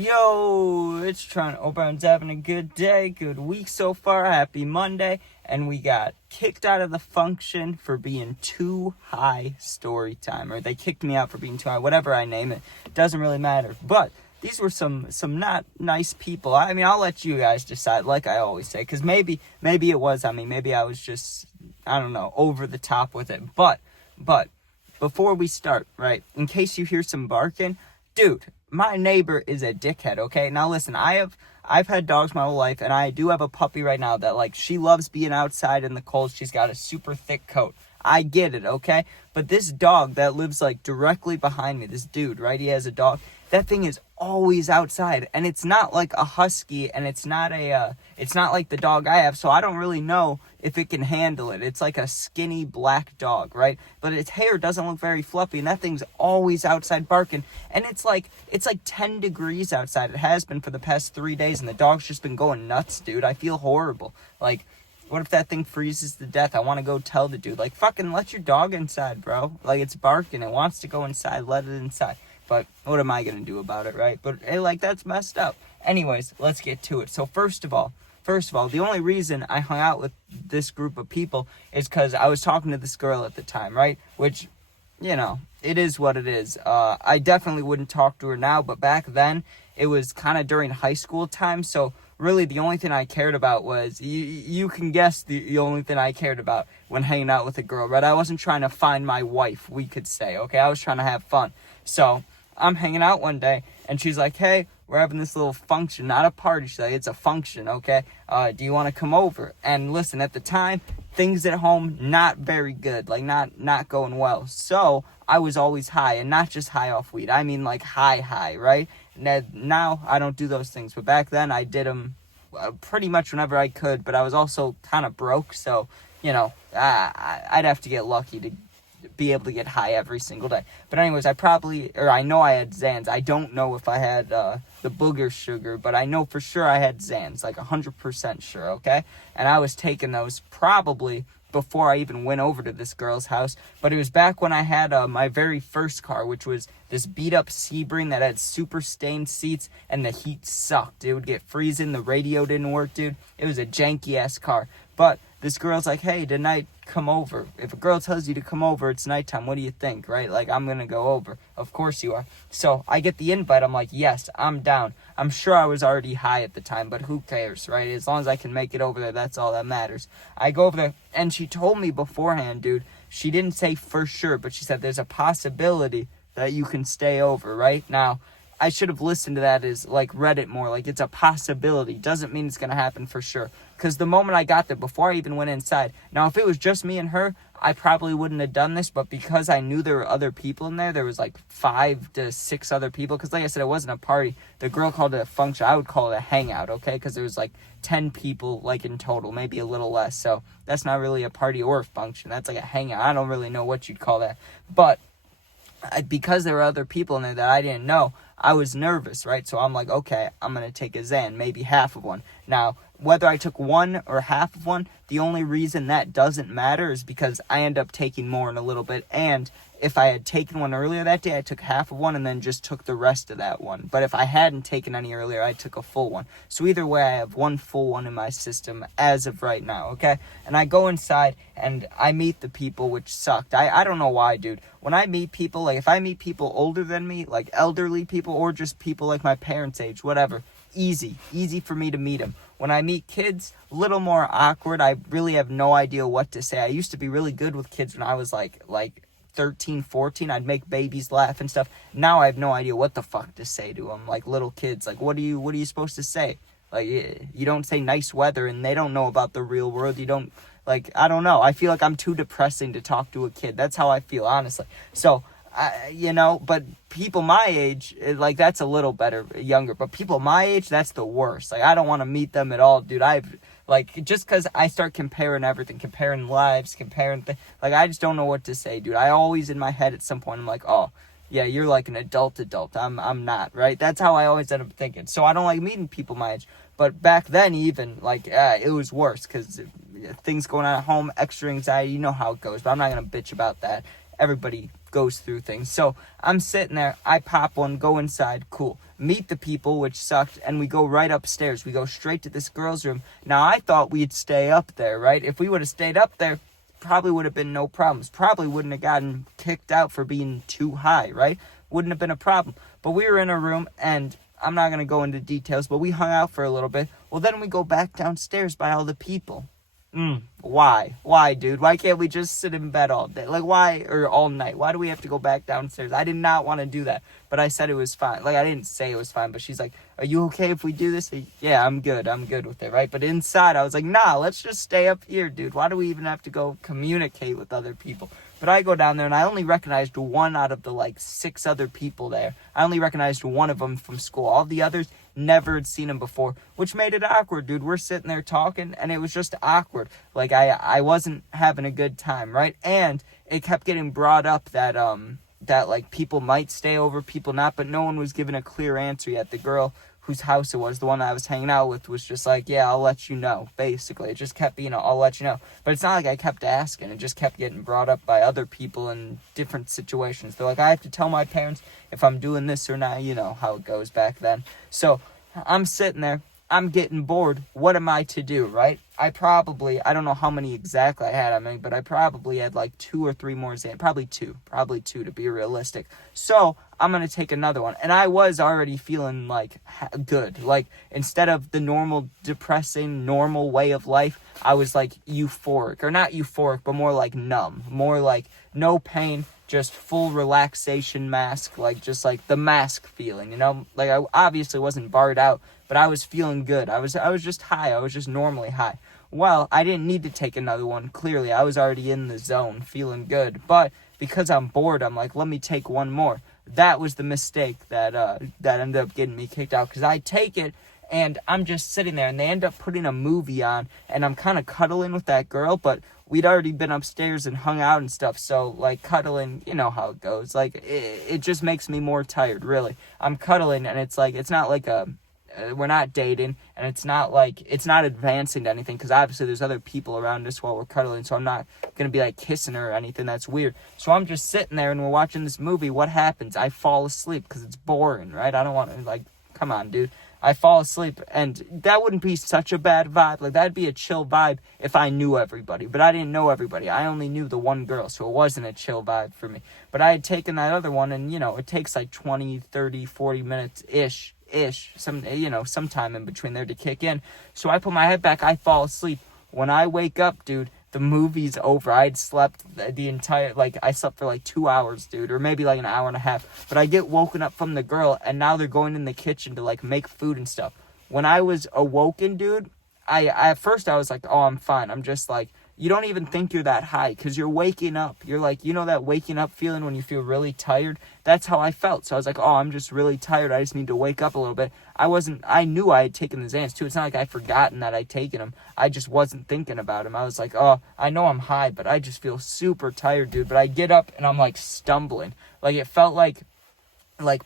Yo, it's Tron. Hope everyone's having a good day, good week so far. Happy Monday. And we got kicked out of the function for being too high story time. Or they kicked me out for being too high, whatever I name it. Doesn't really matter. But these were some not nice people. I mean, I'll let you guys decide, like I always say. Because maybe it was, maybe I was just, over the top with it. But, before we start, right, in case you hear some barking, dude, my neighbor is a dickhead, okay? Now listen, I've had dogs my whole life, and I do have a puppy right now that, she loves being outside in the cold. She's got a super thick coat. I get it, okay? But this dog that lives, directly behind me, this dude, right? He has a dog. That thing is always outside, and it's not like a husky, and it's not like the dog I have, so I don't really know if it can handle it. It's like a skinny black dog, right? But its hair doesn't look very fluffy, and that thing's always outside barking, and it's like 10 degrees outside. It has been for the past 3 days, and the dog's just been going nuts, dude. I feel horrible. What if that thing freezes to death? I want to go tell the dude, fucking let your dog inside, bro. It's barking. It wants to go inside. Let it inside. But what am I going to do about it, right? But, hey, that's messed up. Anyways, let's get to it. So, first of all, the only reason I hung out with this group of people is because I was talking to this girl at the time, right? Which, it is what it is. I definitely wouldn't talk to her now, but back then, it was kind of during high school time, so really the only thing I cared about was, you can guess the only thing I cared about when hanging out with a girl, right? I wasn't trying to find my wife, we could say, okay? I was trying to have fun. So I'm hanging out one day, and she's like, hey, we're having this little function, not a party. She's like, it's a function, okay? Do you want to come over? And listen, at the time, things at home, not very good, not going well. So I was always high, and not just high off weed. I mean, high, right? Now I don't do those things, but back then I did them pretty much whenever I could, but I was also kind of broke, so, I'd have to get lucky to be able to get high every single day. But anyways, I know I had Xans. I don't know if I had the booger sugar, but I know for sure I had Xans, 100% sure, okay? And I was taking those probably before I even went over to this girl's house, but it was back when I had my very first car, which was this beat-up Sebring that had super stained seats, and the heat sucked. It would get freezing, the radio didn't work, dude. It was a janky-ass car. But this girl's like, hey, didn't I come over? If a girl tells you to come over, it's nighttime, what do you think, right? I'm gonna go over. Of course you are. So I get the invite, I'm like, yes, I'm down. I'm sure I was already high at the time, but who cares, right? As long as I can make it over there, that's all that matters. I go over there, and she told me beforehand, dude, she didn't say for sure, but she said there's a possibility that you can stay over, right? Now, I should have listened to that as, read it more. It's a possibility. Doesn't mean it's going to happen for sure. Because the moment I got there, before I even went inside, now, if it was just me and her, I probably wouldn't have done this. But because I knew there were other people in there was, 5 to 6 other people. Because, like I said, it wasn't a party. The girl called it a function. I would call it a hangout, okay? Because there was, 10 people, in total. Maybe a little less. So that's not really a party or a function. That's, a hangout. I don't really know what you'd call that. But because there were other people in there that I didn't know, I was nervous, right? So I'm like, okay, I'm going to take a Xan, maybe half of one. Now, whether I took one or half of one, the only reason that doesn't matter is because I end up taking more in a little bit. And if I had taken one earlier that day, I took half of one and then just took the rest of that one. But if I hadn't taken any earlier, I took a full one. So either way, I have one full one in my system as of right now, okay? And I go inside and I meet the people, which sucked. I don't know why, dude. When I meet people, if I meet people older than me, elderly people, or just people my parents' age, whatever, easy for me to meet them. When I meet kids, a little more awkward. I really have no idea what to say. I used to be really good with kids when I was like 13, 14. I'd make babies laugh and stuff. Now I have no idea what the fuck to say to them. Little kids, what are you supposed to say? You don't say nice weather, and they don't know about the real world. You don't, I don't know. I feel like I'm too depressing to talk to a kid. That's how I feel, honestly. So, but people my age, that's a little better, younger. But people my age, that's the worst. I don't want to meet them at all, dude. Just because I start comparing everything, comparing lives, I just don't know what to say, dude. I always, in my head, at some point, I'm like, oh, yeah, you're an adult. I'm not, right? That's how I always end up thinking. So I don't like meeting people my age. But back then, even, it was worse, because things going on at home, extra anxiety, you know how it goes. But I'm not going to bitch about that. Everybody goes through things. So I'm sitting there, I pop one, go inside, cool. Meet the people, which sucked, and we go right upstairs. We go straight to this girl's room. Now, I thought we'd stay up there, right? If we would have stayed up there, probably would have been no problems. Probably wouldn't have gotten kicked out for being too high, right? Wouldn't have been a problem. But we were in a room, and I'm not going to go into details, but we hung out for a little bit. Well, then we go back downstairs by all the people. Why? Why, dude? Why can't we just sit in bed all day? Like, why? Or all night? Why do we have to go back downstairs? I did not want to do that, but I said it was fine. Like, I didn't say it was fine, but she's like, are you okay if we do this? Yeah, I'm good with it, right? But inside, I was like, nah, let's just stay up here, dude. Why do we even have to go communicate with other people? But I go down there, and I only recognized one out of the, 6 other people there. I only recognized one of them from school. All the others, never had seen him before, which made it awkward, dude. We're sitting there talking, and it was just awkward. Like, I wasn't having a good time, right? And it kept getting brought up that, people might stay over, people not, but no one was given a clear answer yet. The girl whose house it was, the one I was hanging out with, was just like, yeah, I'll let you know, basically. It just kept being, I'll let you know. But it's not like I kept asking. It just kept getting brought up by other people in different situations. They're like, I have to tell my parents if I'm doing this or not. You know how it goes back then. So I'm sitting there. I'm getting bored. What am I to do, right? I don't know how many exactly I had, but I probably had 2 or 3 more exams. Probably two to be realistic. So I'm going to take another one. And I was already feeling good. Instead of the normal depressing, normal way of life, I was euphoric, or not euphoric, but more numb, more no pain, just full relaxation mask, just the mask feeling, you know? I obviously wasn't barred out, but I was feeling good. I was just high. I was just normally high. Well, I didn't need to take another one. Clearly, I was already in the zone, feeling good. But because I'm bored, I'm like, let me take one more. That was the mistake that ended up getting me kicked out, because I take it, and I'm just sitting there, and they end up putting a movie on, and I'm kind of cuddling with that girl, but we'd already been upstairs and hung out and stuff, so, cuddling, you know how it goes. It just makes me more tired, really. I'm cuddling, and it's not we're not dating, and it's not advancing to anything, because obviously there's other people around us while we're cuddling, so I'm not gonna be kissing her or anything. That's weird. So I'm just sitting there, and we're watching this movie. What happens? I fall asleep, because it's boring, right? I don't want to, come on, dude. I fall asleep, and that wouldn't be such a bad vibe. That'd be a chill vibe if I knew everybody, but I didn't know everybody. I only knew the one girl, so it wasn't a chill vibe for me. But I had taken that other one, and, it takes 20, 30, 40 minutes-ish, sometime in between there to kick in. So I put my head back, I fall asleep. When I wake up, dude, the movie's over. I'd slept the entire, I slept for 2 hours, dude, or maybe an hour and a half. But I get woken up from the girl, and now they're going in the kitchen to make food and stuff. When I was awoken, dude, I at first I was like, oh, I'm fine. I'm just you don't even think you're that high, because you're waking up. You're that waking up feeling when you feel really tired? That's how I felt. So I was like, oh, I'm just really tired. I just need to wake up a little bit. I knew I had taken the Xans too. It's not like I'd forgotten that I'd taken them. I just wasn't thinking about them. I was like, oh, I know I'm high, but I just feel super tired, dude. But I get up and I'm stumbling. It felt like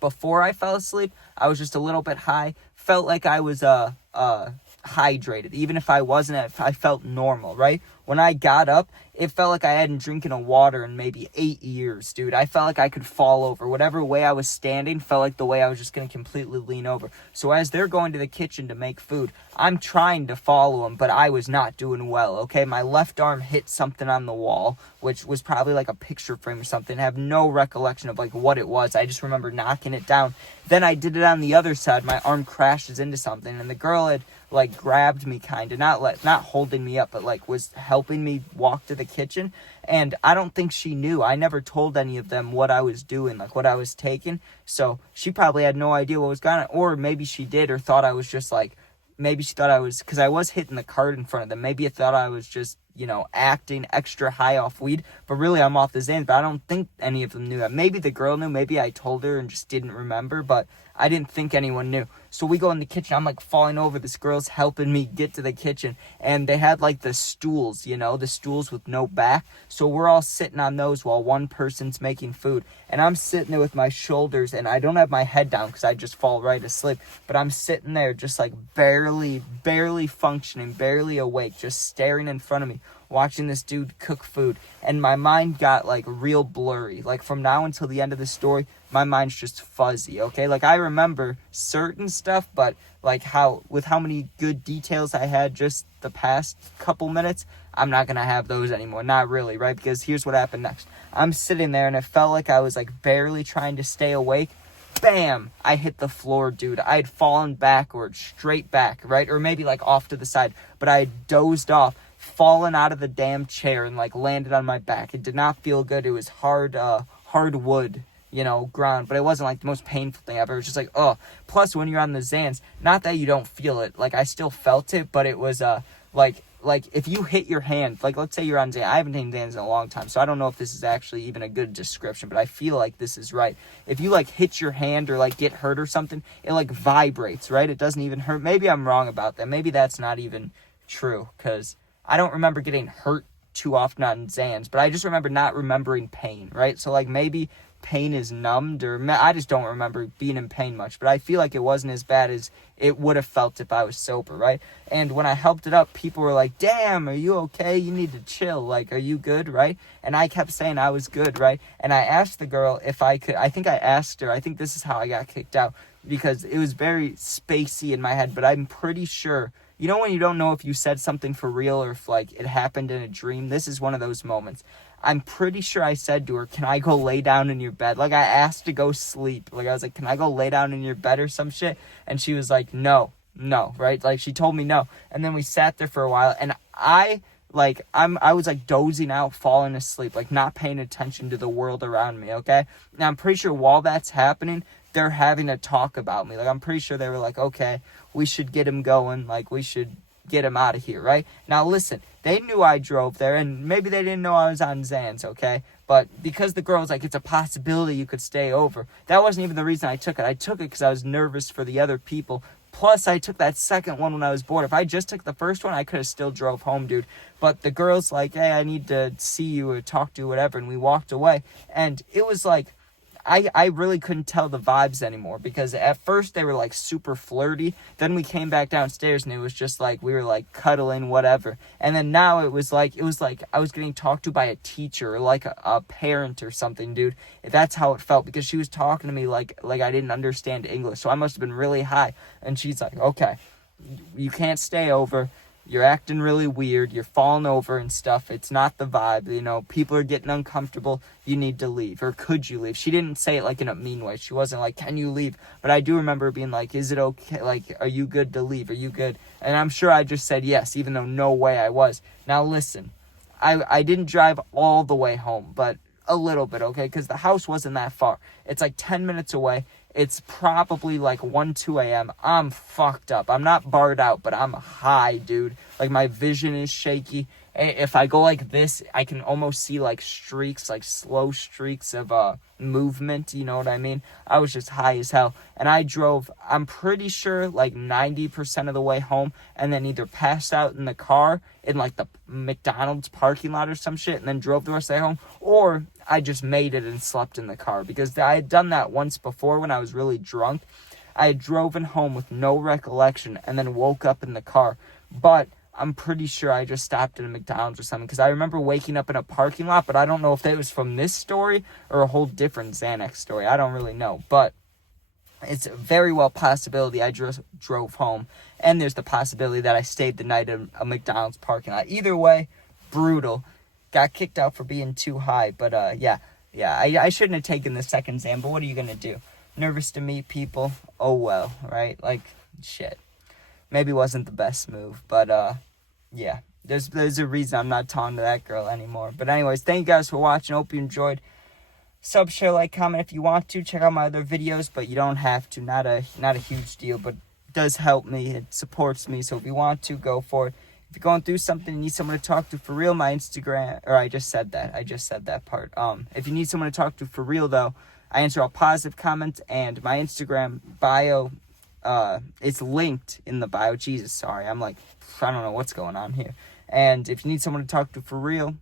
before I fell asleep, I was just a little bit high. Felt like I was hydrated. Even if I wasn't, I felt normal, right? When I got up, it felt like I hadn't drinking a water in maybe 8 years, dude. I felt like I could fall over. Whatever way I was standing felt like the way I was just going to completely lean over. So as they're going to the kitchen to make food, I'm trying to follow them, but I was not doing well, okay? My left arm hit something on the wall, which was probably a picture frame or something. I have no recollection of what it was. I just remember knocking it down. Then I did it on the other side. My arm crashes into something, and the girl had grabbed me, kind of not holding me up, but was helping me walk to the kitchen. And I don't think she knew. I never told any of them what I was doing, what I was taking. So she probably had no idea what was going on, or maybe she did, or thought I was just maybe she thought I was, because I was hitting the cart in front of them. Maybe it thought I was just, acting extra high off weed, but really I'm off the Xans. But I don't think any of them knew that. Maybe the girl knew, maybe I told her and just didn't remember, but I didn't think anyone knew. So we go in the kitchen, I'm falling over, this girl's helping me get to the kitchen, and they had the stools, the stools with no back, so we're all sitting on those while one person's making food, and I'm sitting there with my shoulders, and I don't have my head down because I just fall right asleep, but I'm sitting there just barely functioning, barely awake, just staring in front of me. watching this dude cook food, and my mind got like real blurry. Like from now until the end of the story, my mind's just fuzzy, okay? Like I remember certain stuff, but like how many good details I had just the past couple minutes, I'm not gonna have those anymore. Not really, right? Because here's what happened next. I'm sitting there and it felt like I was like barely trying to stay awake. Bam! I hit the floor, dude. I had fallen backwards, straight back, right? Or maybe like off to the side, but I had dozed off, fallen out of the damn chair and like landed on my back. It did not feel good. It was hard wood, ground, but it wasn't like the most painful thing ever. It was just like, oh. Plus, when you're on the Xans, not that you don't feel it. Like I still felt it, but it was like if you hit your hand, like let's say you're on Xans. I haven't taken Xans in a long time, so I don't know if this is actually even a good description, but I feel like this is right. If you like hit your hand or like get hurt or something, it like vibrates, right? It doesn't even hurt. Maybe I'm wrong about that. Maybe that's not even true, because I don't remember getting hurt too often on Xans, but I just remember not remembering pain, right? So like maybe pain is numbed, or I just don't remember being in pain much, but I feel like it wasn't as bad as it would have felt if I was sober, right? And when I helped it up, people were like, damn, are you okay? You need to chill. Like, are you good, right? And I kept saying I was good, right? And I asked the girl if I could, I think I asked her, I think this is how I got kicked out, because it was very spacey in my head, but I'm pretty sure, when you don't know if you said something for real or if like it happened in a dream, this is one of those moments. I'm pretty sure I said to her, can I go lay down in your bed? Like, I asked to go sleep. Like, I was like, can I go lay down in your bed or some shit? And she was like, no, right? Like, she told me no. And then we sat there for a while, and I was, like, dozing out, falling asleep, like, not paying attention to the world around me, okay? Now, I'm pretty sure while that's happening, they're having a talk about me. Like, I'm pretty sure they were like, okay, we should get him going. Like, we should get him out of here, right? Now, listen, they knew I drove there, and maybe they didn't know I was on Xans, okay? But because the girl was like, it's a possibility you could stay over, that wasn't even the reason I took it. I took it because I was nervous for the other people. Plus, I took that second one when I was bored. If I just took the first one, I could have still drove home, dude. But the girl's like, hey, I need to see you or talk to you, whatever, and we walked away. And it was like, I really couldn't tell the vibes anymore, because at first they were like super flirty. Then we came back downstairs and it was just like we were like cuddling, whatever. And then now it was like I was getting talked to by a teacher or like a parent or something, dude. That's how it felt, because she was talking to me like I didn't understand English. So I must have been really high. And she's like, okay, you can't stay over. You're acting really weird. You're falling over and stuff. It's not the vibe. People are getting uncomfortable. You need to leave. Or could you leave? She didn't say it like in a mean way. She wasn't like, can you leave? But I do remember being like, is it okay? Like, are you good to leave? Are you good? And I'm sure I just said yes, even though no way I was. Now listen, I didn't drive all the way home, but a little bit, okay? Because the house wasn't that far. It's like 10 minutes away. It's probably like 1, 2 a.m. I'm fucked up. I'm not barred out, but I'm high, dude. Like, my vision is shaky. If I go like this, I can almost see like streaks, like slow streaks of movement, you know what I mean? I was just high as hell. And I drove, I'm pretty sure, like 90% of the way home, and then either passed out in the car in like the McDonald's parking lot or some shit, and then drove the rest of the way home, or I just made it and slept in the car, because I had done that once before when I was really drunk. I had driven home with no recollection and then woke up in the car. But I'm pretty sure I just stopped at a McDonald's or something, because I remember waking up in a parking lot, but I don't know if that was from this story or a whole different Xanax story. I don't really know, but it's a very well possibility I just drove home, and there's the possibility that I stayed the night in a McDonald's parking lot. Either way, brutal. Got kicked out for being too high, but yeah, I shouldn't have taken the second Xan, but what are you gonna do? Nervous to meet people? Oh well, right? Like, shit. Maybe wasn't the best move, but yeah, there's a reason I'm not talking to that girl anymore. But anyways, thank you guys for watching. Hope you enjoyed. Sub, share, like, comment if you want to. Check out my other videos, but you don't have to. Not a huge deal, but it does help me. It supports me. So if you want to, go for it. If you're going through something and need someone to talk to for real, my Instagram, or I just said that part. If you need someone to talk to for real though, I answer all positive comments, and my Instagram bio, it's linked in the bio. Jesus, sorry. I'm like, I don't know what's going on here. And if you need someone to talk to for real,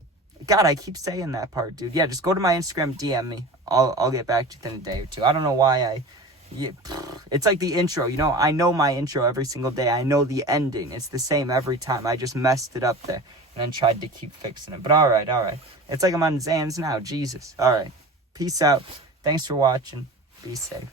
God, I keep saying that part, dude. Yeah, just go to my Instagram, DM me. I'll get back to you within a day or two. I don't know why I Yeah, it's like the intro. You know, I know my intro every single day. I know the ending. It's the same every time. I just messed it up there and then tried to keep fixing it. But all right. It's like I'm on Zans now. Jesus. All right. Peace out. Thanks for watching. Be safe.